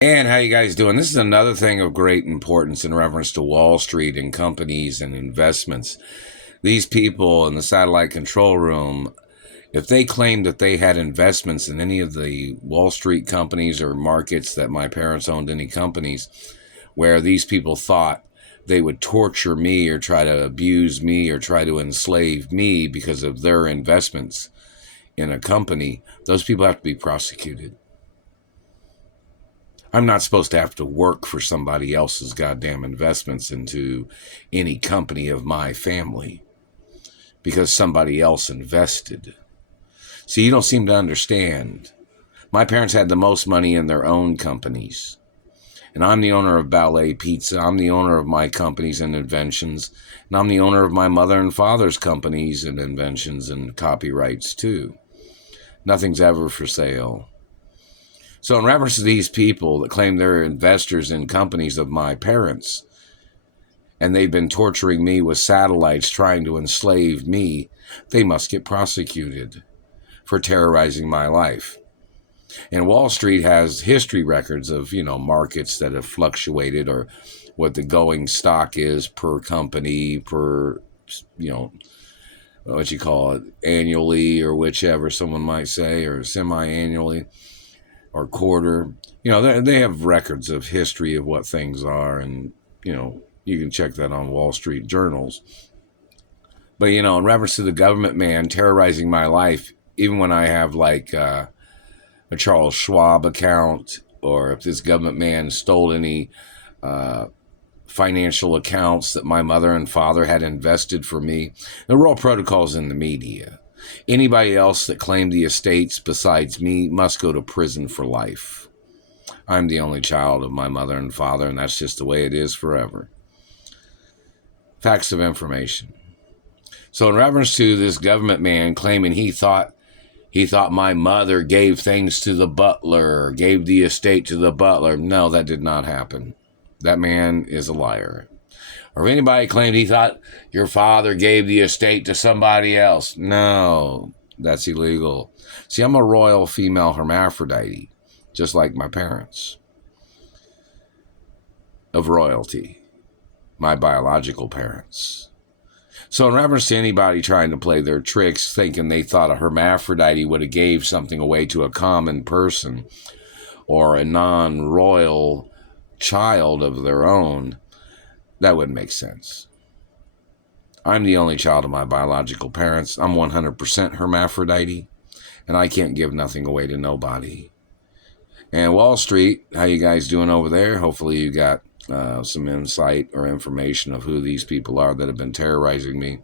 And how you guys doing? This is another thing of great importance in reference to Wall Street and companies and investments. These people in the satellite control room, if they claimed that they had investments in any of the Wall Street companies or markets that my parents owned any companies, where these people thought they would torture me or try to abuse me or try to enslave me because of their investments in a company, those people have to be prosecuted. I'm not supposed to have to work for somebody else's goddamn investments into any company of my family because somebody else invested. See, you don't seem to understand. My parents had the most money in their own companies. And I'm the owner of Ballet Pizza. I'm the owner of my companies and inventions. And I'm the owner of my mother and father's companies and inventions and copyrights too. Nothing's ever for sale. So in reference to these people that claim they're investors in companies of my parents, and they've been torturing me with satellites trying to enslave me, they must get prosecuted for terrorizing my life. And Wall Street has history records of, markets that have fluctuated or what the going stock is per company, per, what you call it, annually or whichever someone might say, or semi-annually or quarter. They have records of history of what things are, and, you can check that on Wall Street journals. But, in reference to the government man terrorizing my life, even when I have like a Charles Schwab account, or if this government man stole any financial accounts that my mother and father had invested for me, there were all protocols in the media. Anybody else that claimed the estates besides me must go to prison for life. I'm the only child of my mother and father, and that's just the way it is forever. Facts of information. So in reference to this government man claiming he thought my mother gave things to the butler, gave the estate to the butler, no, that did not happen. That man is a liar. Or if anybody claimed he thought your father gave the estate to somebody else, no, that's illegal. See, I'm a royal female hermaphrodite, just like my parents, of royalty, my biological parents. So in reference to anybody trying to play their tricks, thinking they thought a hermaphrodite would have gave something away to a common person or a non-royal child of their own, that wouldn't make sense. I'm the only child of my biological parents. I'm 100% hermaphrodite, and I can't give nothing away to nobody. And Wall Street, how you guys doing over there? Hopefully you got some insight or information of who these people are that have been terrorizing me.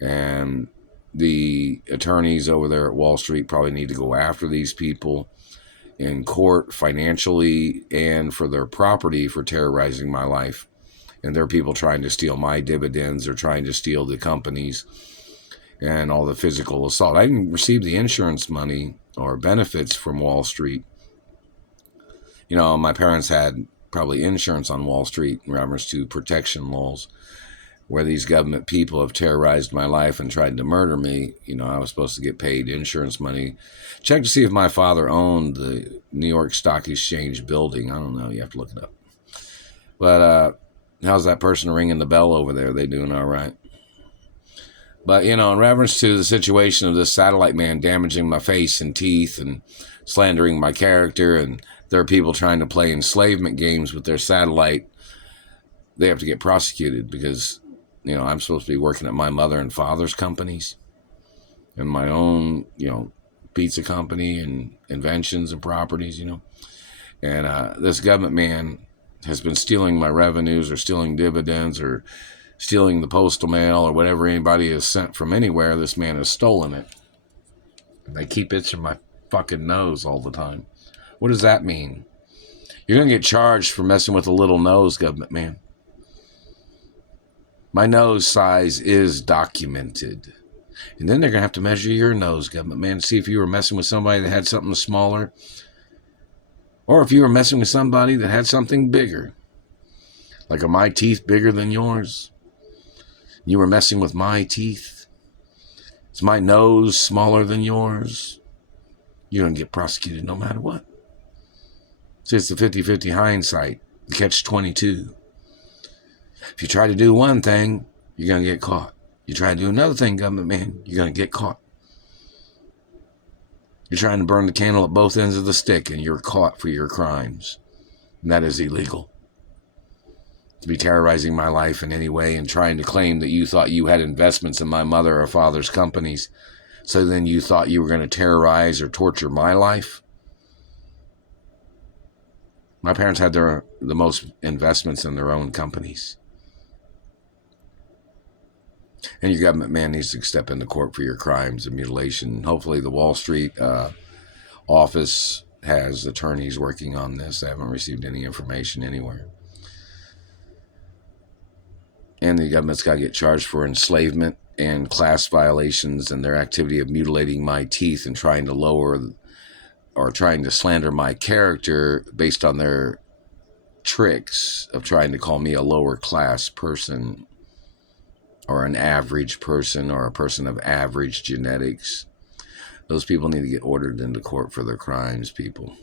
And the attorneys over there at Wall Street probably need to go after these people in court financially and for their property for terrorizing my life. And there are people trying to steal my dividends or trying to steal the companies and all the physical assault. I didn't receive the insurance money or benefits from Wall Street. My parents had probably insurance on Wall Street in reference to protection laws, where these government people have terrorized my life and tried to murder me. I was supposed to get paid insurance money. Check to see if my father owned the New York Stock Exchange building. I don't know. You have to look it up. But how's that person ringing the bell over there? They doing all right? But, in reference to the situation of this satellite man damaging my face and teeth and slandering my character, and there are people trying to play enslavement games with their satellite, they have to get prosecuted because, I'm supposed to be working at my mother and father's companies and my own, pizza company and inventions and properties, And this government man has been stealing my revenues or stealing dividends or stealing the postal mail or whatever anybody has sent from anywhere. This man has stolen it. And they keep itching my fucking nose all the time. What does that mean? You're going to get charged for messing with a little nose, government man. My nose size is documented. And then they're going to have to measure your nose, government man, to see if you were messing with somebody that had something smaller or if you were messing with somebody that had something bigger. Like, are my teeth bigger than yours? You were messing with my teeth? Is my nose smaller than yours? You're going to get prosecuted no matter what. See, it's the 50-50 hindsight, the catch-22. If you try to do one thing, you're going to get caught. You try to do another thing, government man, you're going to get caught. You're trying to burn the candle at both ends of the stick, and you're caught for your crimes. And that is illegal. To be terrorizing my life in any way and trying to claim that you thought you had investments in my mother or father's companies, so then you thought you were going to terrorize or torture my life. My parents had the most investments in their own companies. And your government man needs to step into court for your crimes and mutilation. Hopefully the Wall Street office has attorneys working on this. I haven't received any information anywhere. And the government's got to get charged for enslavement and class violations and their activity of mutilating my teeth and trying to lower or trying to slander my character based on their tricks of trying to call me a lower class person or an average person or a person of average genetics. Those people need to get ordered into court for their crimes, people.